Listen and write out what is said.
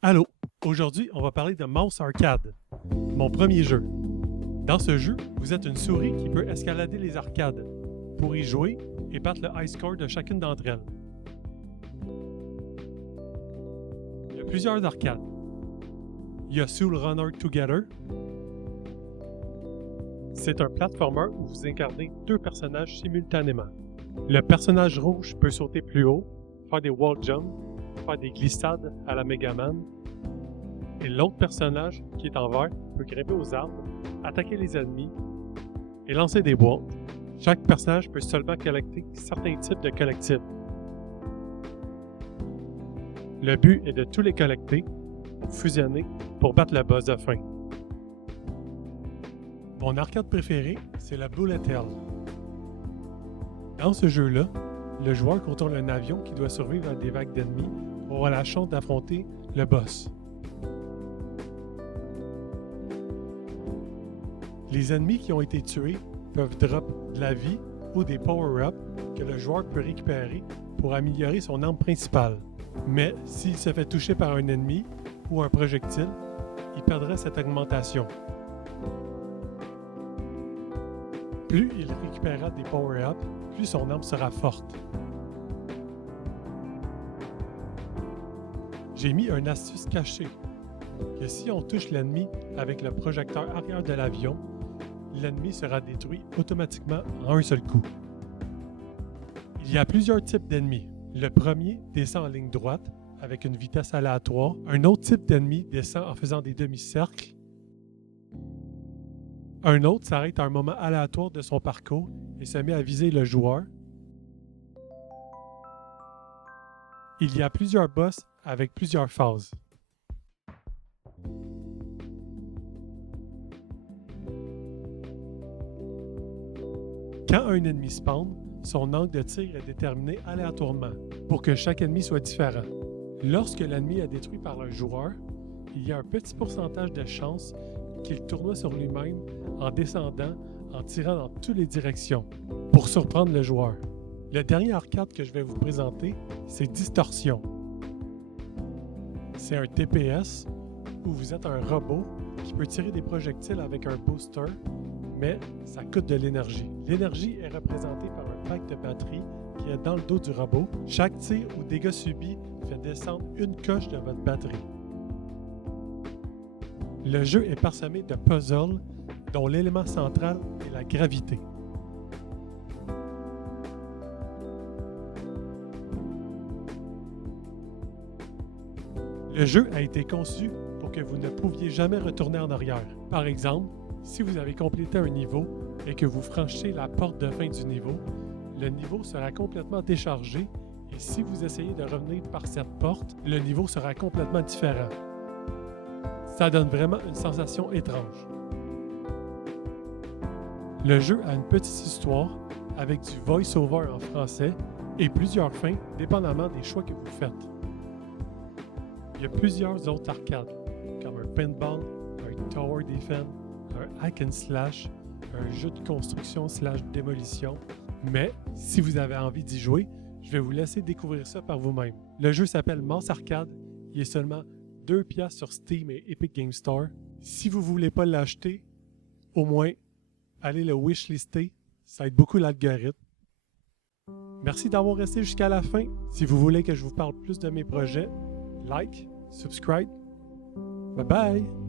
Allô, aujourd'hui on va parler de Mouse Arcade, mon premier jeu. Dans ce jeu, vous êtes une souris qui peut escalader les arcades pour y jouer et battre le high score de chacune d'entre elles. Il y a plusieurs arcades. Il y a Soul Runner Together. C'est un platformer où vous incarnez deux personnages simultanément. Le personnage rouge peut sauter plus haut, faire des wall jumps, faire des glissades à la Megaman. Et l'autre personnage, qui est en vert, peut grimper aux arbres, attaquer les ennemis et lancer des boîtes. Chaque personnage peut seulement collecter certains types de collectibles. Le but est de tous les collecter, fusionner, pour battre le boss de fin. Mon arcade préféré, c'est la Bullet Hell. Dans ce jeu-là, le joueur contrôle un avion qui doit survivre à des vagues d'ennemis pour avoir la chance d'affronter le boss. Les ennemis qui ont été tués peuvent drop de la vie ou des power-ups que le joueur peut récupérer pour améliorer son arme principale. Mais s'il se fait toucher par un ennemi ou un projectile, il perdra cette augmentation. Plus il récupérera des power-ups, plus son arme sera forte. J'ai mis une astuce cachée, que si on touche l'ennemi avec le projecteur arrière de l'avion, l'ennemi sera détruit automatiquement en un seul coup. Il y a plusieurs types d'ennemis. Le premier descend en ligne droite avec une vitesse aléatoire. Un autre type d'ennemi descend en faisant des demi-cercles. Un autre s'arrête à un moment aléatoire de son parcours et se met à viser le joueur. Il y a plusieurs boss avec plusieurs phases. Quand un ennemi spawn, son angle de tir est déterminé aléatoirement pour que chaque ennemi soit différent. Lorsque l'ennemi est détruit par un joueur, il y a un petit pourcentage de chance qu'il tourne sur lui-même en descendant, en tirant dans toutes les directions, pour surprendre le joueur. Le dernier arcade que je vais vous présenter, c'est Distortion. C'est un TPS où vous êtes un robot qui peut tirer des projectiles avec un booster, mais ça coûte de l'énergie. L'énergie est représentée par un pack de batterie qui est dans le dos du robot. Chaque tir ou dégât subi fait descendre une coche de votre batterie. Le jeu est parsemé de puzzles dont l'élément central est la gravité. Le jeu a été conçu pour que vous ne pouviez jamais retourner en arrière. Par exemple, si vous avez complété un niveau et que vous franchissez la porte de fin du niveau, le niveau sera complètement déchargé et si vous essayez de revenir par cette porte, le niveau sera complètement différent. Ça donne vraiment une sensation étrange. Le jeu a une petite histoire avec du voice-over en français et plusieurs fins dépendamment des choix que vous faites. Il y a plusieurs autres arcades, comme un pinball, un tower defense, un hack and slash, un jeu de construction / démolition. Mais si vous avez envie d'y jouer, je vais vous laisser découvrir ça par vous-même. Le jeu s'appelle Mouse Arcade. Il est seulement 2$ sur Steam et Epic Game Store. Si vous ne voulez pas l'acheter, au moins, allez le wishlister. Ça aide beaucoup l'algorithme. Merci d'avoir resté jusqu'à la fin. Si vous voulez que je vous parle plus de mes projets, like, subscribe. Bye bye!